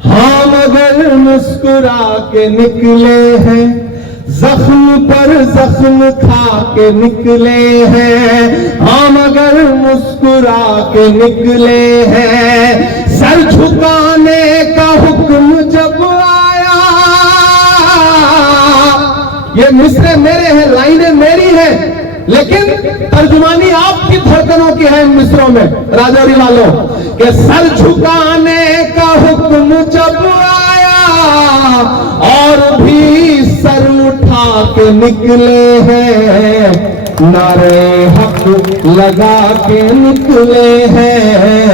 हाँ मगर मुस्कुरा के निकले हैं, जख्म पर जख्म खा के निकले हैं। हाँ मगर मुस्कुरा के निकले हैं। सर झुकाने का हुक्म जब आया, ये मिसरे मेरे हैं, लाइनें मेरी हैं, लेकिन तर्जुमानी आपकी धड़कनों की है इन मिसरों में राजौरी वालों के। सर झुकाने का हुक्म जब आया और भी सर उठा के निकले हैं, नारे हक लगा के निकले हैं,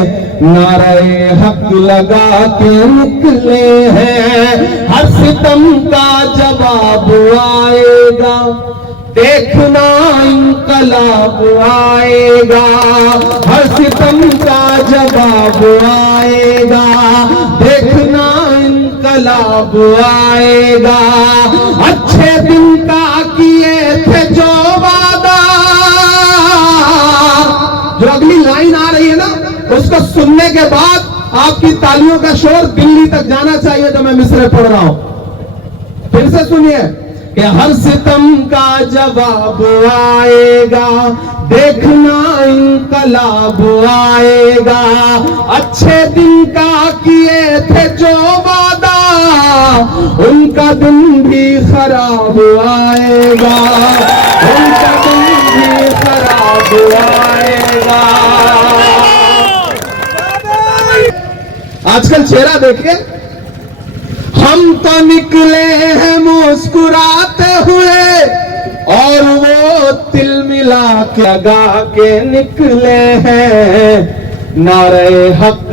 नारे हक लगा के निकले हैं। हर सितम का जवाब आएगा, देखना इंकलाब आएगा। हर सितम का जवाब आएगा, देखना इंकलाब आएगा। अच्छे दिन का किए थे जो वादा, जो अगली लाइन आ रही है ना, उसको सुनने के बाद आपकी तालियों का शोर दिल्ली तक जाना चाहिए जो मैं मिसरे पढ़ रहा हूं। फिर से सुनिए कि हर सितम का जवाब आएगा, देखना इंकलाब आएगा। अच्छे दिन का किए थे जो वादा, उनका दिन भी खराब आएगा, उनका दिन भी खराब आएगा। आजकल चेहरा देखिए, हम तो निकले हैं मुस्कुराते हुए और वो तिल मिला के लगा के निकले हैं, नारे हक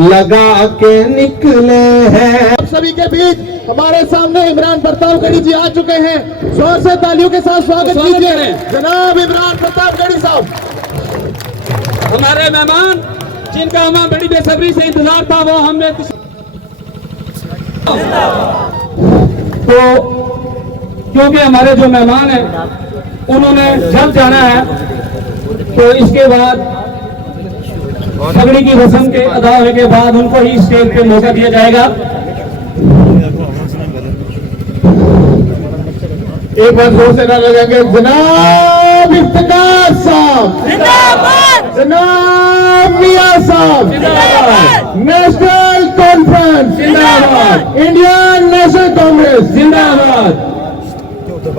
लगा के निकले हैं। आप सभी के बीच हमारे सामने इमरान प्रतापगढ़ी जी आ चुके हैं। जोर से तालियों के साथ स्वागत कीजिए जनाब इमरान प्रतापगढ़ी साहब। हमारे मेहमान जिनका हमें बड़ी बेसब्री से इंतजार था, वो हमें तो क्योंकि हमारे जो मेहमान हैं उन्होंने जब जाना है, तो इसके बाद पगड़ी की रस्म के अदा होने के बाद उनको ही स्टेज पे मौका दिया जाएगा। एक बार जोर से ना लगेंगे, जनाब इफ्तिकार साहब जिंदाबाद, जनाब मियां साहब जिंदाबाद, नेशनल कॉन्फ्रेंस जिंदाबाद, इंडियन नेशनल कांग्रेस जिंदाबाद।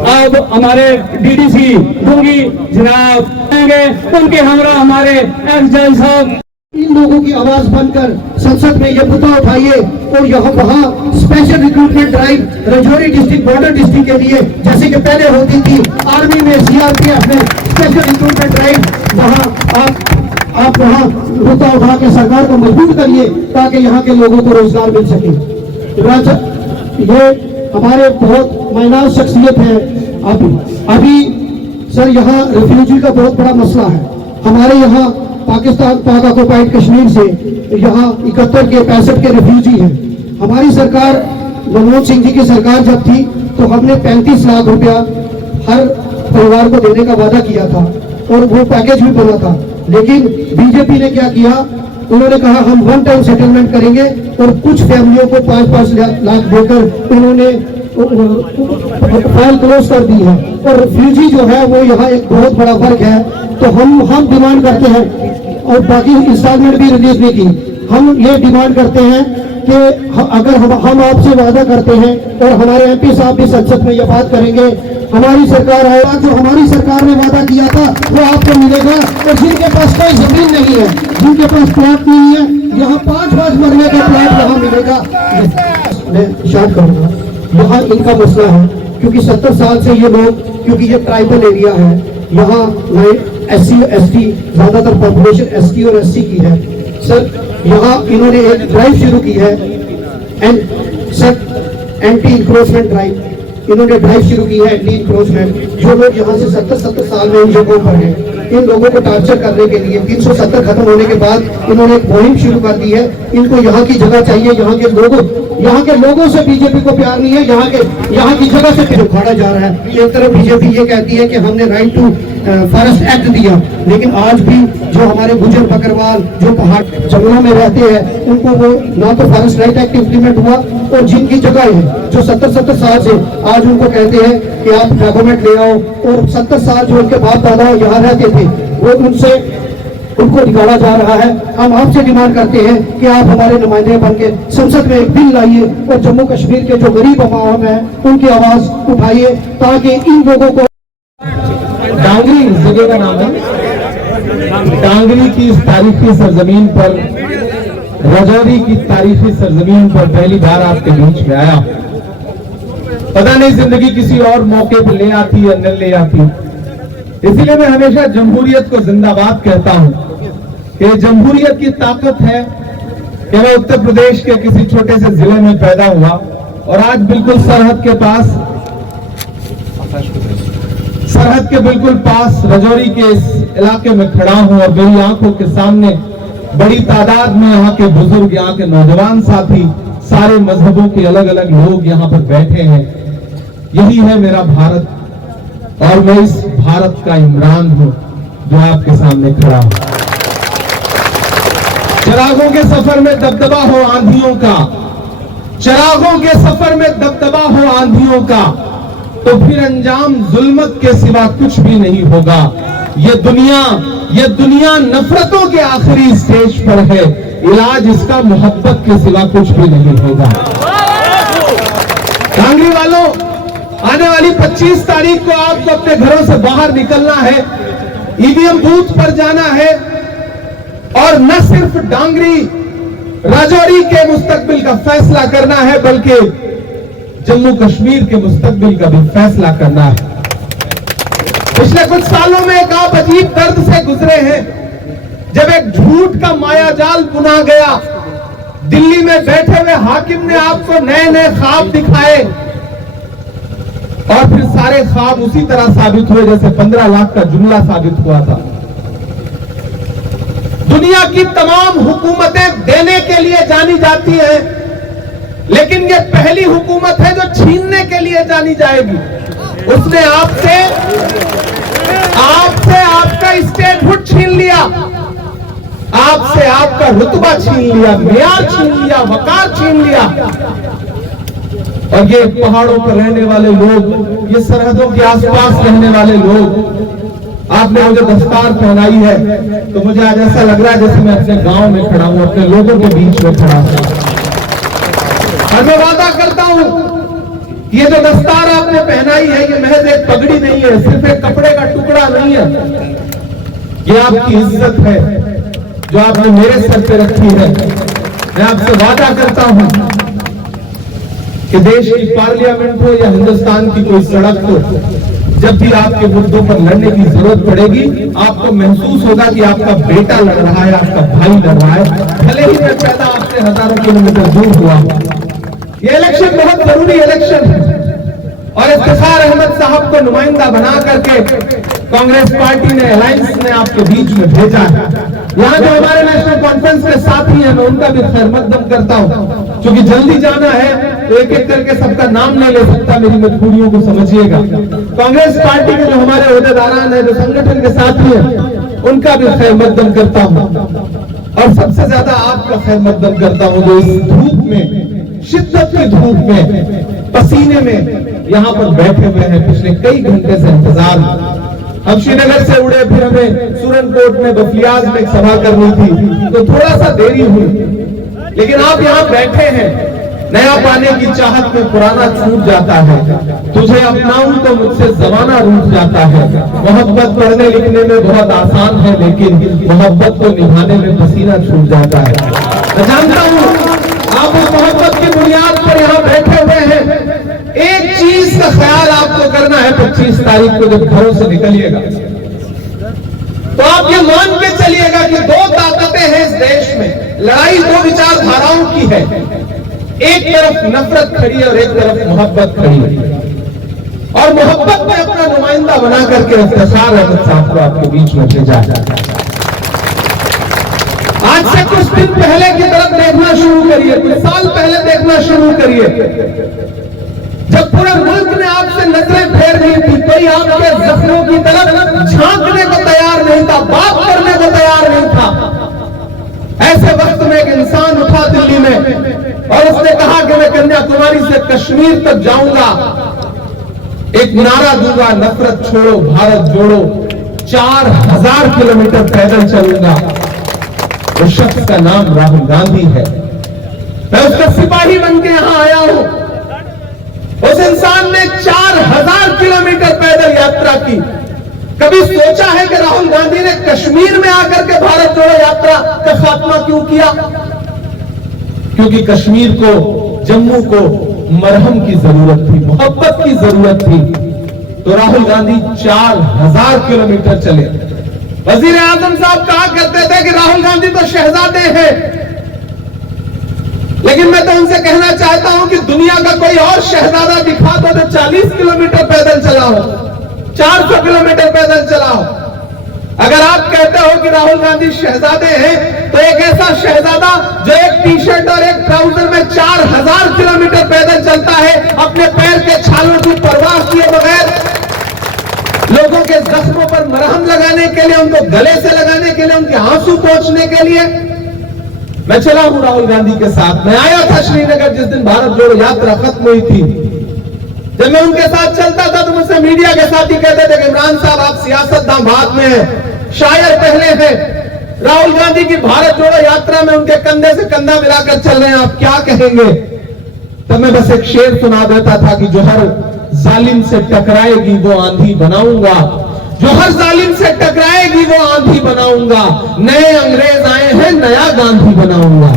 अब हमारे डीडीसी दूंगी जनाब आएंगे, उनके हमरा हमारे एक्स जज साहब। इन लोगों की आवाज बनकर संसद में ये मुद्दा उठाइए और यहाँ वहाँ special recruitment drive Rajouri district border district के लिए, जैसे कि पहले होती थी आर्मी में, सीआरपीएफ में स्पेशल रिक्रूटमेंट ड्राइव, वहाँ आप वहाँ मुद्दा उठा के सरकार को मजबूर करिए ताकि यहाँ के लोगों को रोजगार मिल सके। ये हमारे बहुत मायनाज शख्सियत है। अभी सर यहाँ रेफ्यूजी का बहुत बड़ा मसला है। हमारे यहाँ पाकिस्तान पाक ऑक्युपाइड कश्मीर से यहाँ 71 के 65 के रेफ्यूजी हैं। हमारी सरकार, मनमोहन सिंह जी की सरकार जब थी तो हमने 35 लाख रुपया हर परिवार को देने का वादा किया था और वो पैकेज भी बना था। लेकिन बीजेपी ने क्या किया, उन्होंने कहा हम वन टाइम सेटलमेंट करेंगे और कुछ फैमिलियों को 5-5 लाख देकर उन्होंने फाइल क्लोज कर दी है। और रेफ्यूजी जो है वो यहाँ एक बहुत बड़ा फर्क है। तो हम डिमांड करते हैं, और बाकी इंस्टॉलमेंट भी रिलीज नहीं की, हम ये डिमांड करते हैं कि अगर हम आपसे वादा करते हैं और हमारे एमपी साहब भी संसद में ये बात करेंगे, हमारी सरकार आएगा, जो हमारी सरकार ने वादा किया था वो आपको मिलेगा। और जिनके पास कोई जमीन नहीं है, जिनके पास प्लॉट नहीं है, यहाँ 5-5 मरने का प्लॉट यहाँ मिलेगा। मैं स्टार्ट करूँगा। यहाँ इनका मसला है क्योंकि 70 साल से ये लोग, क्योंकि ये ट्राइबल एरिया है, यहाँ SC ST ज्यादातर पॉपुलेशन ST और SC की है। सर यहाँ इन्होंने एक ड्राइव शुरू की है, एंटी इंक्रोचमेंट ड्राइव, इन्होंने ड्राइव शुरू की है एंटी इंक्रोचमेंट। जो लोग यहाँ से 70 साल में इन जगहों पर हैं, इन लोगों को टार्चर करने के लिए 370 खत्म होने के बाद इन्होंने एक मुहिम शुरू कर दी है। इनको यहाँ की जगह चाहिए, यहाँ के लोगों, यहाँ के लोगों से बीजेपी को प्यार नहीं है, यहाँ की जगह से फिर उखाड़ा जा रहा है। एक तरफ बीजेपी ये कहती है कि हमने राइट टू फॉरेस्ट एक्ट दिया, लेकिन आज भी जो हमारे गुजर बकरवाल जो पहाड़ जंगलों में रहते हैं उनको वो ना तो फॉरेस्ट राइट एक्ट इम्प्लीमेंट हुआ, और जिनकी जगह है जो 70 साल से आज उनको कहते हैं कि आप डॉक्यूमेंट ले आओ, और 70 साल जो उनके बाप दादा यहाँ रहते थे वो उनको निकाला जा रहा है। हम आपसे डिमांड करते हैं कि आप हमारे नुमाइंदे बन के संसद में एक बिल लाइए और जम्मू कश्मीर के जो गरीब अवाम है उनकी आवाज उठाइए, ताकि इन लोगों को। डांगरी इस जगह का नाम है। डांगरी की इस तारीखी सरजमीन पर, राजौरी की तारीखी सरजमीन पर पहली बार आपके बीच में आया। पता नहीं जिंदगी किसी और मौके पर ले आती या न ले आती, इसीलिए मैं हमेशा जमहूरियत को जिंदाबाद कहता हूं कि जमहूरियत की ताकत है कि मैं उत्तर प्रदेश के किसी छोटे से जिले में पैदा हुआ और आज बिल्कुल सरहद के बिल्कुल पास राजौरी के इस इलाके में खड़ा हूं, और मेरी आंखों के सामने बड़ी तादाद में यहाँ के बुजुर्ग, यहाँ के नौजवान साथी, सारे मजहबों के अलग अलग लोग यहाँ पर बैठे हैं। यही है मेरा भारत, और मैं इस भारत का इमरान हूं जो आपके सामने खड़ा हूं। चिरागों के सफर में दबदबा हो आंधियों का, चिरागों के सफर में दबदबा हो आंधियों का, तो फिर अंजाम जुल्मत के सिवा कुछ भी नहीं होगा। ये दुनिया नफरतों के आखिरी स्टेज पर है, इलाज इसका मोहब्बत के सिवा कुछ भी नहीं होगा। डांगरी वालों, आने वाली 25 तारीख को आपको अपने घरों से बाहर निकलना है, ईवीएम बूथ पर जाना है, और न सिर्फ डांगरी राजौरी के मुस्तकबिल का फैसला करना है, बल्कि जम्मू कश्मीर के मुस्तकबिल का भी फैसला करना है। पिछले कुछ सालों में एक आप अजीब दर्द से गुजरे हैं, जब एक झूठ का मायाजाल बुना गया। दिल्ली में बैठे हुए हाकिम ने आपको नए नए ख्वाब दिखाए, और फिर सारे ख्वाब उसी तरह साबित हुए जैसे 15 लाख का जुमला साबित हुआ था। दुनिया की तमाम हुकूमतें देने के लिए जानी जाती हैं, लेकिन ये पहली हुकूमत है जो छीनने के लिए जानी जाएगी। उसने आपसे आपका स्टेटहुड छीन लिया, आपसे आपका रुतबा छीन लिया, मेयार छीन लिया, वकार छीन लिया। और ये पहाड़ों पर रहने वाले लोग, ये सरहदों के आसपास रहने वाले लोग, आपने मुझे दस्तार पहनाई है तो मुझे आज ऐसा लग रहा है जैसे मैं अपने गांव में खड़ा हूं, अपने लोगों के बीच में खड़ा हूं। और मैं वादा करता हूं, ये जो दस्तार आपने पहनाई है ये महज एक पगड़ी नहीं है, सिर्फ एक कपड़े का टुकड़ा नहीं है, ये आपकी इज्जत है जो आपने मेरे सर पे रखी है। मैं आपसे वादा करता हूं कि देश की पार्लियामेंट हो या हिंदुस्तान की कोई सड़क हो, जब भी आपके मुद्दों पर लड़ने की जरूरत पड़ेगी, आपको महसूस होगा कि आपका बेटा लड़ रहा है, आपका भाई लड़ रहा है, भले ही मैं पैदा आपसे हजारों किलोमीटर दूर हुआ। ये इलेक्शन बहुत जरूरी इलेक्शन है, और इफ्तिखार अहमद साहब को नुमाइंदा बना करके कांग्रेस पार्टी ने, अलायंस ने आपके बीच में भेजा है। यहाँ जो हमारे नेशनल कॉन्फ्रेंस के साथी हैं, मैं उनका भी खैर मकदम करता हूँ, क्योंकि जल्दी जाना है तो एक एक करके सबका नाम नहीं ले सकता, मेरी मजबूरियों को समझिएगा। कांग्रेस पार्टी के जो हमारे ओहदेदारान हैं, जो संगठन के साथी हैं, उनका भी खैर मकदम करता हूँ, और सबसे ज्यादा आपका खैर मकदम करता हूँ जो इस धूप में, शिद्दत की धूप में, पसीने में यहाँ पर बैठे हुए हैं, पिछले कई घंटे से इंतजार। हम श्रीनगर से उड़े, फिर हमें सुरनकोट में, बफलियाज में एक सभा करनी थी, तो थोड़ा सा देरी हुई, लेकिन आप यहाँ बैठे हैं। नया पाने की चाहत में पुराना छूट जाता है, तुझे अपनाऊं तो मुझसे जमाना रूठ जाता है। मोहब्बत पढ़ने लिखने में बहुत आसान है, लेकिन मोहब्बत को निभाने में पसीना छूट जाता है। मैं जानता हूँ आप उस मोहब्बत की बुनियाद पर यहाँ बैठे हुए हैं। एक चीज का ख्याल आपको करना है, 25 तारीख को जब घरों से निकलिएगा तो आप ये मान के चलिएगा कि दो ताकतें हैं इस देश में, लड़ाई दो विचारधाराओं की है। एक तरफ नफरत खड़ी है और एक तरफ मोहब्बत खड़ी है, और मोहब्बत में अपना नुमाइंदा बना करके इफ्तिखार अहमद साहब को आपके बीच में भेजा जाता है। आज से कुछ दिन पहले की तरफ देखना शुरू करिए, कुछ साल पहले देखना देखना शुरू करिए। जब पूरे मुल्क ने आपसे नजरें फेर ली थी, कोई आपके जख्मों की तरफ झांकने को तैयार नहीं था, बात करने को तैयार नहीं था। ऐसे वक्त में एक इंसान उठा दिल्ली में और उसने कहा कि मैं कन्याकुमारी से कश्मीर तक जाऊंगा, एक नारा दूंगा, नफरत छोड़ो भारत जोड़ो, 4000 किलोमीटर पैदल चलूंगा। उस शख्स का नाम राहुल गांधी है। मैं उसका सिपाही बन के यहां आया हूं। उस इंसान ने 4000 किलोमीटर पैदल यात्रा की। कभी सोचा है कि राहुल गांधी ने कश्मीर में आकर के भारत जोड़ो यात्रा का खात्मा क्यों किया? क्योंकि कश्मीर को, जम्मू को मरहम की जरूरत थी, मोहब्बत की जरूरत थी। तो राहुल गांधी 4000 किलोमीटर चले। वजीर आजम साहब कहा करते थे कि राहुल गांधी तो शहजादे हैं, लेकिन मैं तो उनसे कहना चाहता हूं कि दुनिया का कोई और शहजादा दिखा दो जो 40 किलोमीटर पैदल चला हो, 400 किलोमीटर पैदल चला हो। अगर आप कहते हो कि राहुल गांधी शहजादे हैं, तो एक ऐसा शहजादा जो एक टी शर्ट और एक ट्राउजर में 4000 किलोमीटर पैदल चलता है, अपने पैर के छालों की परवाह किए बगैर, लोगों के जख्मों पर मरहम लगाने के लिए, उनको गले से लगाने के लिए, उनके आंसू पोंछने के लिए। मैं चला हूं राहुल गांधी के साथ। मैं आया था श्रीनगर जिस दिन भारत जोड़ो यात्रा खत्म हुई थी। जब मैं उनके साथ चलता था तो मुझसे मीडिया के साथी कहते थे कि इमरान साहब आप सियासतदान बाद में हैं, शायर पहले हैं। राहुल गांधी की भारत जोड़ो यात्रा में उनके कंधे से कंधा मिलाकर चल रहे हैं, आप क्या कहेंगे? तब मैं बस एक शेर सुना देता था कि जो हर जालिम से टकराएगी वो आंधी बनाऊंगा, जो हर जालिम से टकराएगी वो आंधी बनाऊंगा, नए अंग्रेज आए हैं नया गांधी बनाऊंगा।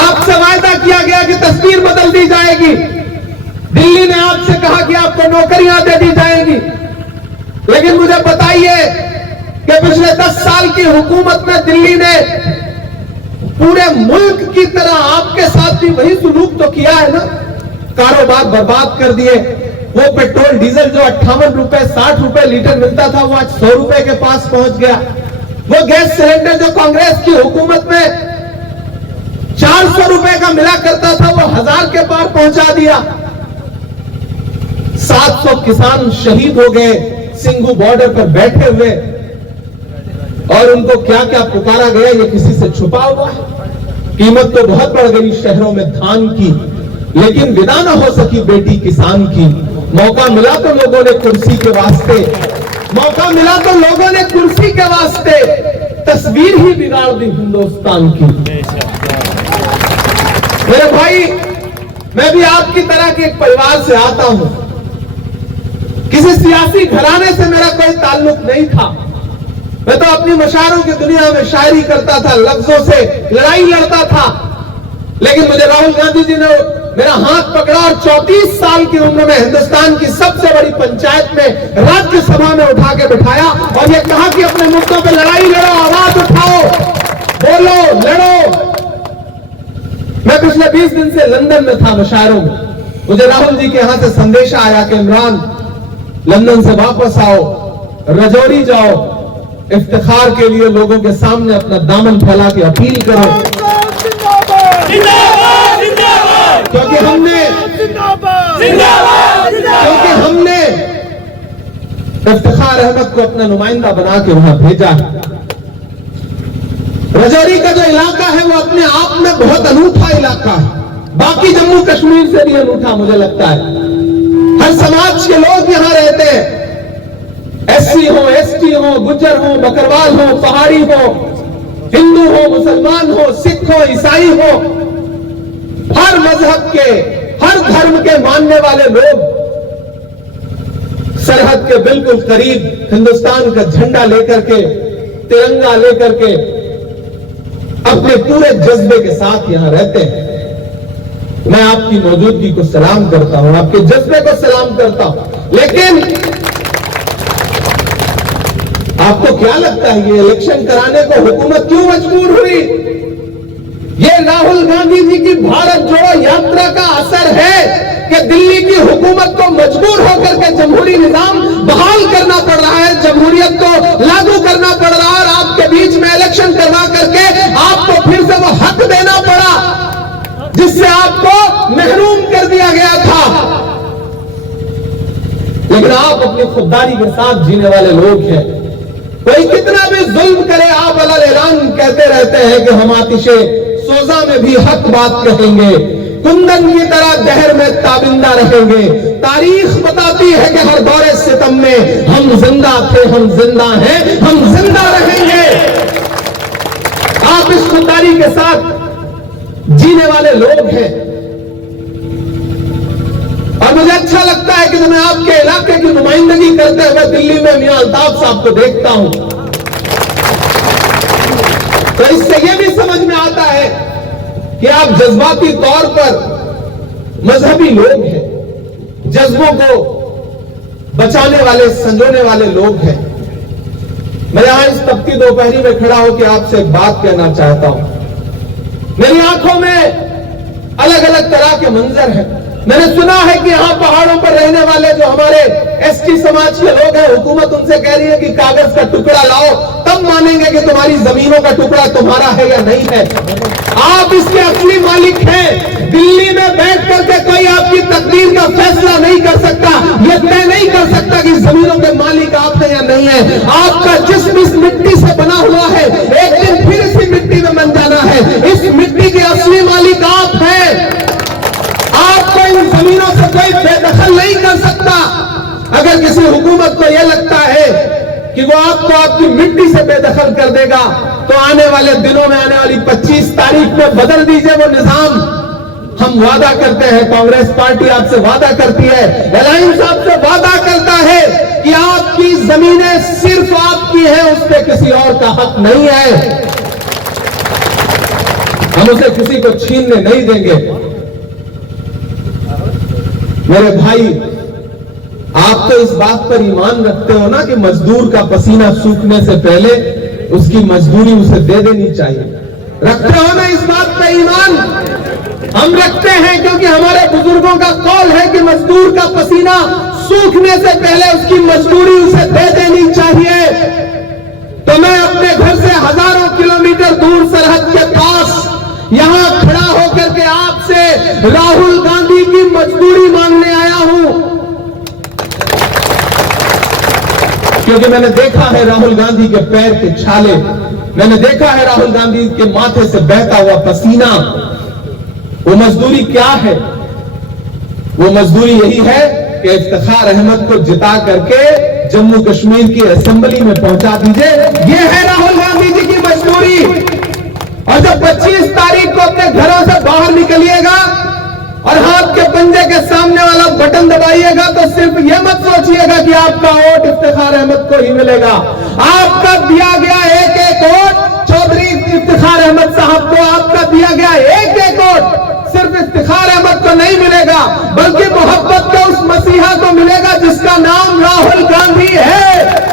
आपसे वायदा किया गया कि तस्वीर बदल दी जाएगी। दिल्ली ने आपसे कहा कि आपको नौकरियां दे दी जाएंगी, लेकिन मुझे बताइए कि पिछले 10 साल की हुकूमत में दिल्ली ने पूरे मुल्क की तरह आपके साथ भी वही सुलूक तो किया है ना। कारोबार बर्बाद कर दिए। वो पेट्रोल डीजल जो 58 रुपए 60 रुपए लीटर मिलता था, वो आज 100 रुपए के पास पहुंच गया। वो गैस सिलेंडर जो कांग्रेस की हुकूमत में 400 रुपए का मिला करता था, वो 1000 के पार पहुंचा दिया। 700 किसान शहीद हो गए सिंघू बॉर्डर पर बैठे हुए, और उनको क्या क्या पुकारा गया ये किसी से छुपा हुआ है। कीमत तो बहुत बढ़ गई शहरों में धान की, लेकिन विदा न हो सकी बेटी किसान की। मौका मिला तो लोगों ने कुर्सी के वास्ते, मौका मिला तो लोगों ने कुर्सी के वास्ते तस्वीर ही बिगाड़ दी हिंदुस्तान की। मेरे भाई, मैं भी आपकी तरह के एक परिवार से आता हूं। किसी सियासी घराने से मेरा कोई ताल्लुक नहीं था। मैं तो अपनी मशायरों की दुनिया में शायरी करता था, लफ्जों से लड़ाई लड़ता था। लेकिन मुझे राहुल गांधी जी ने मेरा हाथ पकड़ा और 34 साल की उम्र में हिंदुस्तान की सबसे बड़ी पंचायत में राज्यसभा में उठा के बिठाया और ये कहा कि अपने मुद्दों पे लड़ाई लड़ो, आवाज उठाओ, बोलो, लड़ो। मैं पिछले 20 दिन से लंदन में था मशायरों में। मुझे राहुल जी के यहां से संदेशा आया कि इमरान लंदन से वापस आओ, रजौरी जाओ, इफ्तिखार के लिए लोगों के सामने अपना दामन फैला के अपील करो, क्योंकि हमने इफ्तिखार अहमद को अपना नुमाइंदा बना के वहां भेजा है। रजौरी का जो इलाका है वो अपने आप में बहुत अनूठा इलाका है, बाकी जम्मू कश्मीर से भी अनूठा मुझे लगता है। हर समाज के लोग यहां रहते हैं, एससी हो, एसटी हो, गुज्जर हो, बकरवाल हो, पहाड़ी हो, हिंदू हो, मुसलमान हो, सिख हो, ईसाई हो, हर मजहब के, हर धर्म के मानने वाले लोग सरहद के बिल्कुल करीब हिंदुस्तान का झंडा लेकर के, तिरंगा लेकर के अपने पूरे जज्बे के साथ यहां रहते हैं। मैं आपकी मौजूदगी को सलाम करता हूं, आपके जज्बे को सलाम करता हूं। लेकिन आपको क्या लगता है ये इलेक्शन कराने को हुकूमत क्यों मजबूर हुई? ये राहुल गांधी जी की भारत जोड़ो यात्रा का असर है कि दिल्ली की हुकूमत को मजबूर होकर के जमहूरी निजाम बहाल करना पड़ रहा है, जमहूरियत को लागू करना पड़ रहा है, और आपके बीच में इलेक्शन करवा करके आपको फिर से वो हक जिससे आपको महरूम कर दिया गया था। लेकिन आप अपनी खुददारी के साथ जीने वाले लोग हैं। कोई कितना भी जुल्म करे, आप अलग ऐलान कहते रहते हैं कि हम आतिशे सोजा में भी हक बात कहेंगे, कुंदन की तरह जहर में ताबिंदा रहेंगे। तारीख बताती है कि हर दौरे सितम में हम जिंदा थे, हम जिंदा हैं, हम जिंदा रहेंगे। आप इस खुददारी के साथ जीने वाले लोग हैं। और मुझे अच्छा लगता है कि जब मैं आपके इलाके की नुमाइंदगी करते हुए दिल्ली में मियां अल्ताफ साहब को देखता हूं, तो इससे यह भी समझ में आता है कि आप जज्बाती तौर पर मजहबी लोग हैं, जज्बों को बचाने वाले, संजोने वाले लोग हैं। मैं यहां इस तपती दोपहरी में खड़ा होकर आपसे एक बात कहना चाहता हूं। मेरी आंखों में अलग अलग तरह के मंजर हैं। मैंने सुना है कि यहां पहाड़ों पर रहने वाले जो हमारे एसटी समाज के लोग हैं, हुकूमत उनसे कह रही है कि कागज का टुकड़ा लाओ, तब मानेंगे कि तुम्हारी जमीनों का टुकड़ा तुम्हारा है या नहीं है। आप इसके असली मालिक हैं। दिल्ली में बैठ करके कोई आपकी तकदीर का फैसला नहीं कर सकता, यह तय नहीं कर सकता कि जमीनों के मालिक आप हैं या नहीं है। आपका जिस्म इस मिट्टी से बना हुआ है, एक दिन फिर इसी मिट्टी में बन जाना है। इस मिट्टी के असली मालिक आप हैं। आपको इन जमीनों से कोई बेदखल नहीं कर सकता। अगर किसी हुकूमत को यह लगता है कि वो आपको आपकी मिट्टी से बेदखल कर देगा, तो आने वाले दिनों में, आने वाली 25 तारीख में बदल दीजिए वो निजाम। हम वादा करते हैं, कांग्रेस पार्टी आपसे वादा करती है, अलायंस आपसे वादा करता है कि आपकी जमीनें सिर्फ आपकी हैं, उस पर किसी और का हक नहीं है। हम उसे किसी को छीनने नहीं देंगे। मेरे भाई, आप तो इस बात पर ईमान रखते हो ना कि मजदूर का पसीना सूखने से पहले उसकी मजदूरी उसे दे देनी चाहिए। रखते हो ना इस बात पर ईमान? हम रखते हैं, क्योंकि हमारे बुजुर्गों का कौल है कि मजदूर का पसीना सूखने से पहले उसकी मजदूरी उसे दे देनी चाहिए। तो मैं अपने घर से हजारों किलोमीटर दूर सरहद के पास यहां खड़ा होकर के आपसे राहुल गांधी की मजदूरी मांगने आया हूं, क्योंकि मैंने देखा है राहुल गांधी के पैर के छाले, मैंने देखा है राहुल गांधी के माथे से बहता हुआ पसीना। वो मजदूरी क्या है? वो मजदूरी यही है कि इफ्तिखार अहमद को जिता करके जम्मू कश्मीर की असेंबली में पहुंचा दीजिए। ये है राहुल गांधी जी की मजदूरी। और जब 25 तारीख को अपने घरों से बाहर निकलिएगा और हाथ के पंजे के सामने वाला बटन दबाइएगा, तो सिर्फ यह मत सोचिएगा कि आपका वोट इफ्तिखार अहमद को ही मिलेगा। आपका दिया गया एक एक वोट चौधरी इफ्तिखार अहमद साहब को, आपका दिया गया एक एक वोट सिर्फ इफ्तिखार अहमद को नहीं मिलेगा, बल्कि मोहब्बत के उस मसीहा को मिलेगा जिसका नाम राहुल गांधी है।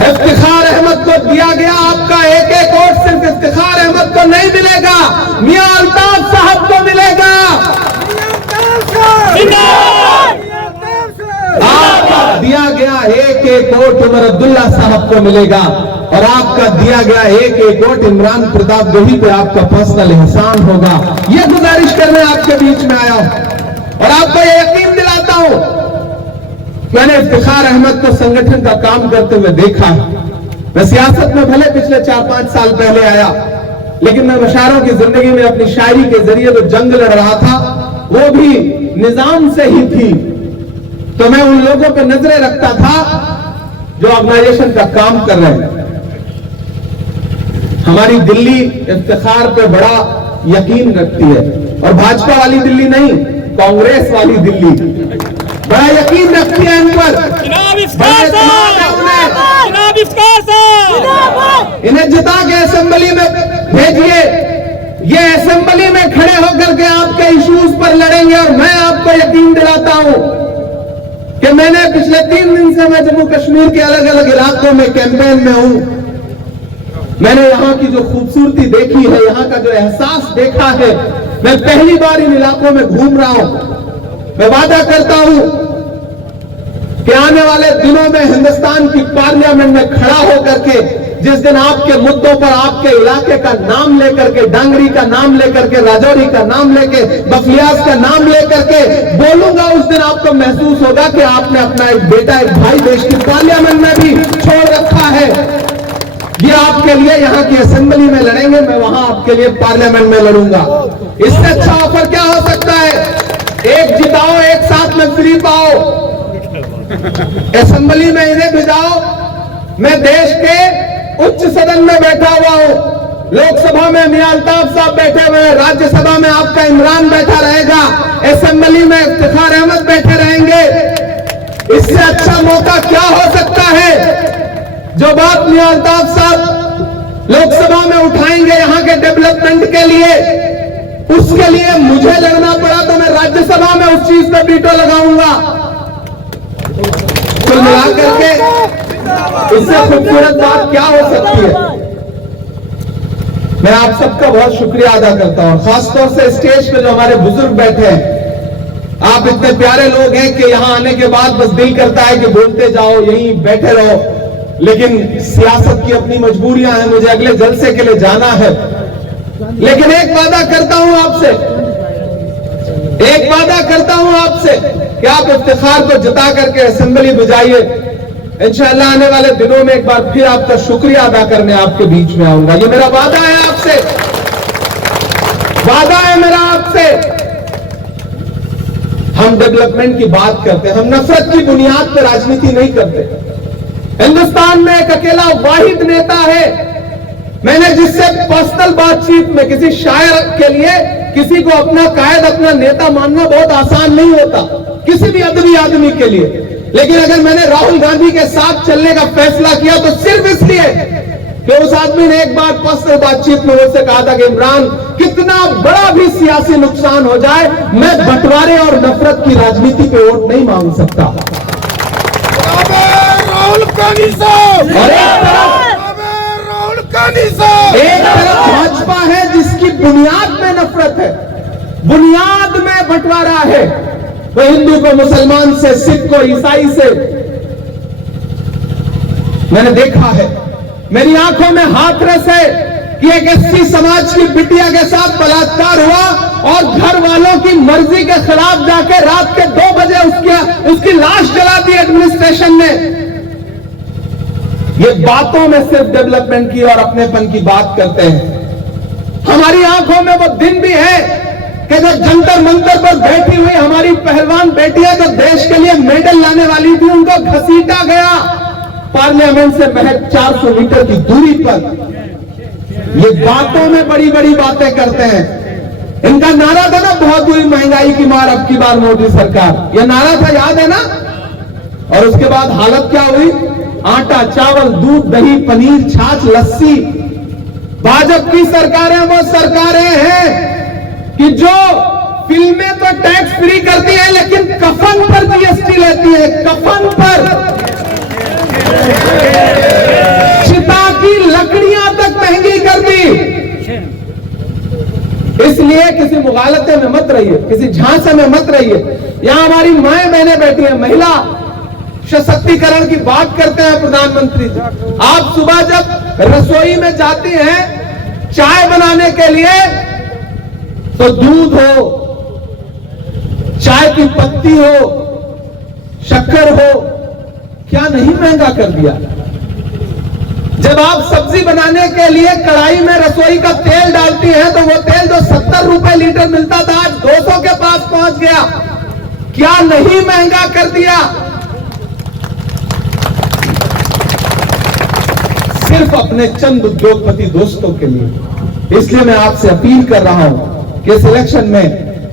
इफ्तिखार अहमद को दिया गया आपका एक एक वोट सिर्फ इफ्तिखार अहमद को नहीं मिलेगा, मियां अल्ताफ साहब को मिलेगा। आपका दिया गया एक एक वोट उमर अब्दुल्ला साहब को मिलेगा, और आपका दिया गया एक एक वोट इमरान प्रताप गोही पे आपका पर्सनल एहसान होगा। यह गुजारिश करने आपके बीच में आया हूं और आपको यह यकीन दिलाता हूं, मैंने इफ्तिखार अहमद को संगठन का काम करते हुए देखा। मैं सियासत में भले पिछले 4-5 साल पहले आया, लेकिन मैं मशारों की जिंदगी में अपनी शायरी के जरिए जो जंग लड़ रहा था वो भी निजाम से ही थी। तो मैं उन लोगों पर नजरें रखता था जो ऑर्गेनाइजेशन का काम कर रहे हैं। हमारी दिल्ली इफ्तिखार पे बड़ा यकीन रखती है, और भाजपा वाली दिल्ली नहीं, कांग्रेस वाली दिल्ली बड़ा यकीन रखती है इन पर। इन्हें जिता के असेंबली में भेजिए, ये असेंबली में खड़े होकर के आपके इश्यूज पर लड़ेंगे। और मैं आपको यकीन दिलाता हूं कि मैंने पिछले 3 दिन से मैं जम्मू कश्मीर के अलग अलग इलाकों में कैंपेन में हूं। मैंने यहां की जो खूबसूरती देखी है, यहां का जो एहसास देखा है, मैं पहली बार इन इलाकों में घूम रहा हूं। मैं वादा करता हूं कि आने वाले दिनों में हिंदुस्तान की पार्लियामेंट में खड़ा होकर के जिस दिन आपके मुद्दों पर आपके इलाके का नाम लेकर के, डांगरी का नाम लेकर के, राजौरी का नाम लेके, बखलियास का नाम लेकर के बोलूंगा, उस दिन आपको महसूस होगा कि आपने अपना एक बेटा, एक भाई देश की पार्लियामेंट में भी छोड़ रखा है। ये आपके लिए यहाँ की असेंबली में लड़ेंगे, मैं वहां आपके लिए पार्लियामेंट में लड़ूंगा। इससे अच्छा ऑफर क्या हो सकता है? एक जिताओ, एक साथ में फ्री पाओ, असेंबली में इन्हें भिजाओ। मैं देश के उच्च सदन में बैठा हुआ हूं, लोकसभा में मियां अल्ताफ साहब बैठे हुए हैं, राज्यसभा में आपका इमरान बैठा रहेगा, असेंबली में इफ्तिखार अहमद बैठे रहेंगे। इससे अच्छा मौका क्या हो सकता है? जो बात मियां अल्ताफ साहब लोकसभा में उठाएंगे यहाँ के डेवलपमेंट के लिए, उसके लिए मुझे लड़ना पड़ा तो मैं राज्यसभा में उस चीज पर वीटो लगाऊंगा। कुल मिलाकर के इससे खूबसूरत बात क्या हो सकती है? मैं आप सबका बहुत शुक्रिया अदा करता हूं, खासतौर से स्टेज पे जो हमारे बुजुर्ग बैठे हैं। आप इतने प्यारे लोग हैं कि यहां आने के बाद बस दिल करता है कि बोलते जाओ, यहीं बैठे रहो, लेकिन सियासत की अपनी मजबूरियां हैं, मुझे अगले जलसे के लिए जाना है। लेकिन एक वादा करता हूं आपसे, एक वादा करता हूं आपसे कि आप इफ्तिखार को जिता करके असेंबली बुझाइए। इंशाअल्लाह आने वाले दिनों में एक बार फिर आपका शुक्रिया अदा करने आपके बीच में आऊंगा। ये मेरा वादा है आपसे, वादा है मेरा आपसे। हम डेवलपमेंट की बात करते हैं, हम नफरत की बुनियाद पर राजनीति नहीं करते। हिंदुस्तान में एक अकेला वाहिद नेता है। मैंने जिससे पर्सनल बातचीत में, किसी शायर के लिए किसी को अपना कायद, अपना नेता मानना बहुत आसान नहीं होता, किसी भी अदबी आदमी के लिए। लेकिन अगर मैंने राहुल गांधी के साथ चलने का फैसला किया तो सिर्फ इसलिए कि उस आदमी ने एक बार पर्सनल बातचीत में मुझसे कहा था कि इमरान, कितना बड़ा भी सियासी नुकसान हो जाए, मैं बंटवारे और नफरत की राजनीति पे वोट नहीं मांग सकता। और एक तरफ भाजपा है जिसकी बुनियाद में नफरत है, बुनियाद में बंटवारा है, वो हिंदू को मुसलमान से, सिख को ईसाई से। मैंने देखा है, मेरी आंखों में हाथरस है कि एक एससी समाज की बिटिया के साथ बलात्कार हुआ और घर वालों की मर्जी के खिलाफ जाके रात के 2 बजे उसकी लाश जला दी एडमिनिस्ट्रेशन ने। ये बातों में सिर्फ डेवलपमेंट की और अपनेपन की बात करते हैं। हमारी आंखों में वो दिन भी है कि जब जंतर मंतर पर बैठी हुई हमारी पहलवान बेटियां जो देश के लिए मेडल लाने वाली थी, उनको घसीटा गया पार्लियामेंट से महज 400 मीटर की दूरी पर। ये बातों में बड़ी बड़ी बातें करते हैं। इनका नारा था ना, बहुत हुई महंगाई की मार अब की बार मोदी सरकार, ये नारा था, याद है ना? और उसके बाद हालत क्या हुई? आटा, चावल, दूध, दही, पनीर, छाछ, लस्सी। भाजपा की सरकारें वो सरकारें हैं कि जो फिल्में तो टैक्स फ्री करती है लेकिन कफन पर जीएसटी लेती है, कफन पर। चिता की लकड़ियां तक महंगी कर दी। इसलिए किसी मुगालते में मत रहिए, किसी झांसे में मत रहिए। यहां हमारी माएं बहनें बैठी हैं, महिला सशक्तिकरण की बात करते हैं प्रधानमंत्री जी। आप सुबह जब रसोई में जाती हैं चाय बनाने के लिए, तो दूध हो, चाय की पत्ती हो, शक्कर हो, क्या नहीं महंगा कर दिया? जब आप सब्जी बनाने के लिए कढ़ाई में रसोई का तेल डालती हैं, तो वो तेल जो 70 रुपए लीटर मिलता था आज 200 के पास पहुंच गया। क्या नहीं महंगा कर दिया? सिर्फ अपने चंद उद्योगपति दोस्तों के लिए। इसलिए मैं आपसे अपील कर रहा हूं कि इस इलेक्शन में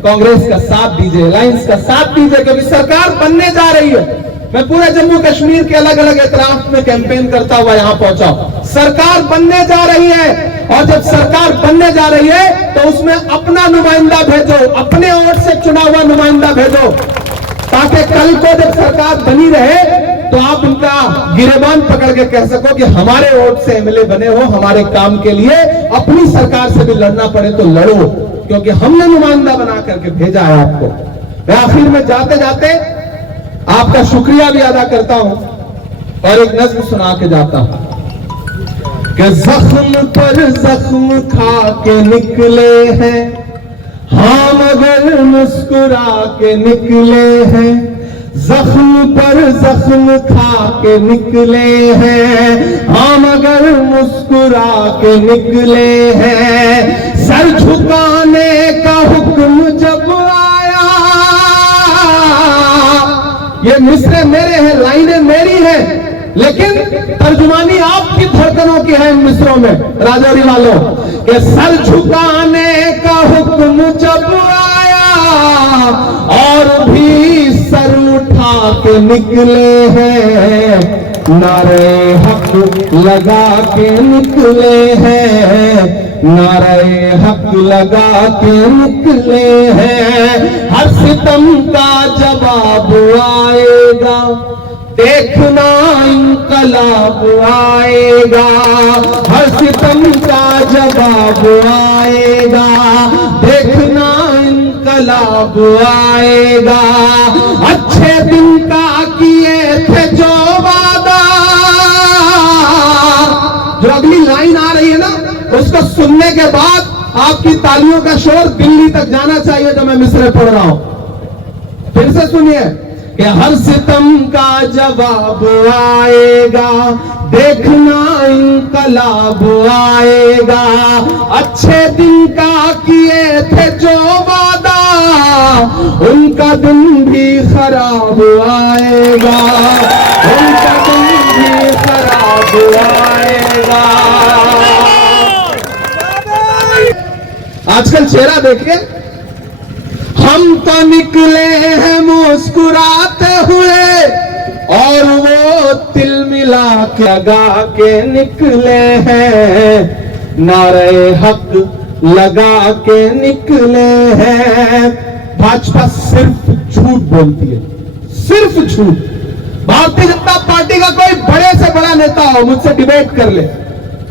कांग्रेस का साथ दीजिए, अलायंस का साथ दीजिए, क्योंकि सरकार बनने जा रही है। मैं पूरे जम्मू कश्मीर के अलग अलग इतराफ में कैंपेन करता हुआ यहां पहुंचा। सरकार बनने जा रही है, और जब सरकार बनने जा रही है तो उसमें अपना नुमाइंदा भेजो, अपने वोट से चुना हुआ नुमाइंदा भेजो, ताकि कल को जब सरकार बनी रहे तो आप उनका गिरेबान पकड़ के कह सको कि हमारे वोट से एमएलए बने हो, हमारे काम के लिए अपनी सरकार से भी लड़ना पड़े तो लड़ो, क्योंकि हमने नुमाइंदा बना करके भेजा है आपको। मैं आखिर में जाते जाते आपका शुक्रिया भी अदा करता हूं और एक नज्म सुना के जाता हूं। कि जख्म पर जख्म खा के निकले हैं हाँ मगर मुस्कुरा के निकले हैं, जख्म पर जख्म खा के निकले हैं हाँ मगर मुस्कुरा के निकले हैं। सर झुकाने का हुक्म जब आया, ये मिसरे मेरे हैं, लाइनें मेरी हैं, लेकिन तर्जुमानी आपकी धड़कनों की है इन मिसरों में राजौरी वालों के। सर झुकाने का हुक्म जब आया और भी सर उठा के निकले हैं, नारे हक लगा के निकले हैं, नारे हक लगा के निकले हैं। हर सितम का जवाब आएगा, देखना इनकलाब आएगा, हर सितम का जवाब आएगा, देखना इनकलाब आएगा। अच्छे दिन का किए थे जो वादा, जो अगली लाइन आ रही है ना, उसको सुनने के बाद आपकी तालियों का शोर दिल्ली तक जाना चाहिए जो मैं मिसरे पढ़ रहा हूं। फिर से सुनिए कि हर सितम का जवाब आएगा, देखना इनकलाब आएगा। अच्छे दिन का किए थे जो वादा, उनका दिन भी खराब आएगा, उनका दिन भी खराब आएगा। आजकल चेहरा देखिए, हम तो निकले हैं मुस्कुराते हुए और वो तिल मिला के लगा के निकले हैं, नारे हक लगा के निकले हैं। भाजपा सिर्फ झूठ बोलती है, सिर्फ झूठ। भारतीय जनता पार्टी का कोई बड़े से बड़ा नेता हो, मुझसे डिबेट कर ले,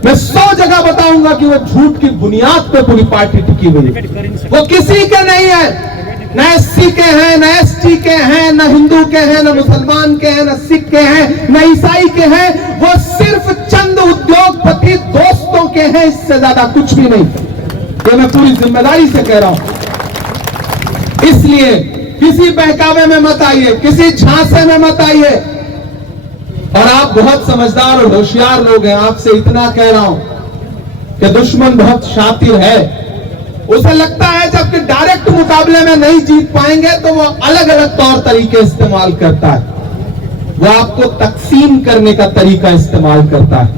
मैं 100 जगह बताऊंगा कि वो झूठ की बुनियाद पे पूरी पार्टी टिकी हुई है। वो किसी के नहीं है, न एससी के हैं, न एसटी के हैं, न हिंदू के हैं, न मुसलमान के हैं, न सिख के हैं, न ईसाई के हैं। वो सिर्फ चंद उद्योगपति दोस्तों के हैं, इससे ज्यादा कुछ भी नहीं। ये मैं पूरी जिम्मेदारी से कह रहा हूं। इसलिए किसी बहकावे में मत आइए, किसी झांसे में मत आइए। और आप बहुत समझदार और होशियार लोग हैं, आपसे इतना कह रहा हूं कि दुश्मन बहुत शातिर है। उसे लगता है जबकि डायरेक्ट मुकाबले में नहीं जीत पाएंगे तो वो अलग अलग तौर तरीके इस्तेमाल करता है, वो आपको तकसीम करने का तरीका इस्तेमाल करता है।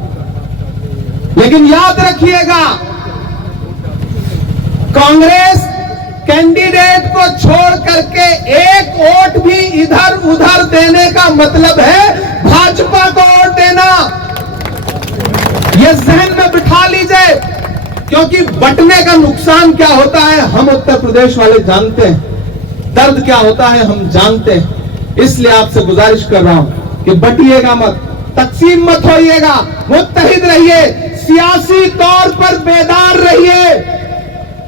लेकिन याद रखिएगा, कांग्रेस कैंडिडेट को छोड़ करके एक वोट भी इधर उधर देने का मतलब है भाजपा को वोट देना। यह जहन में बिठा लीजिए, क्योंकि बंटने का नुकसान क्या होता है हम उत्तर प्रदेश वाले जानते हैं, दर्द क्या होता है हम जानते हैं। इसलिए आपसे गुजारिश कर रहा हूं कि बंटिएगा मत, तकसीम मत होइएगा, मुत्तहिद रहिए, सियासी तौर पर बेदार रहिए।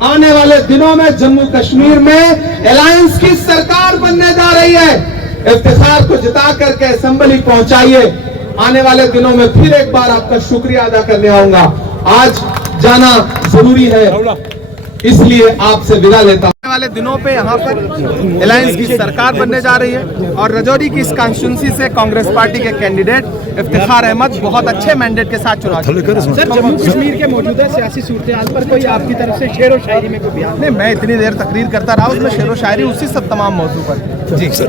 आने वाले दिनों में जम्मू कश्मीर में अलायंस की सरकार बनने जा रही है। इफ्तिखार को जिता करके असेंबली पहुंचाइए। आने वाले दिनों में फिर एक बार आपका शुक्रिया अदा करने आऊंगा। आज जाना जरूरी है, इसलिए आपसे विदा लेता हूं। आने वाले दिनों पे यहाँ पर अलायंस की सरकार बनने जा रही है और राजौरी की इस कॉन्स्टिट्यूंसी से कांग्रेस पार्टी के कैंडिडेट इफ्तिखार अहमद बहुत अच्छे मैंडेट के साथ चुनाव। सर, जम्मू कश्मीर के मौजूदा सियासी सूरत पर कोई आपकी तरफ से शेर व शायरी में कोई बयान? नहीं, मैं इतनी देर तकरीर करता रहा, उसमें शेर व शायरी उसी सब तमाम मौजू पर। जी सर।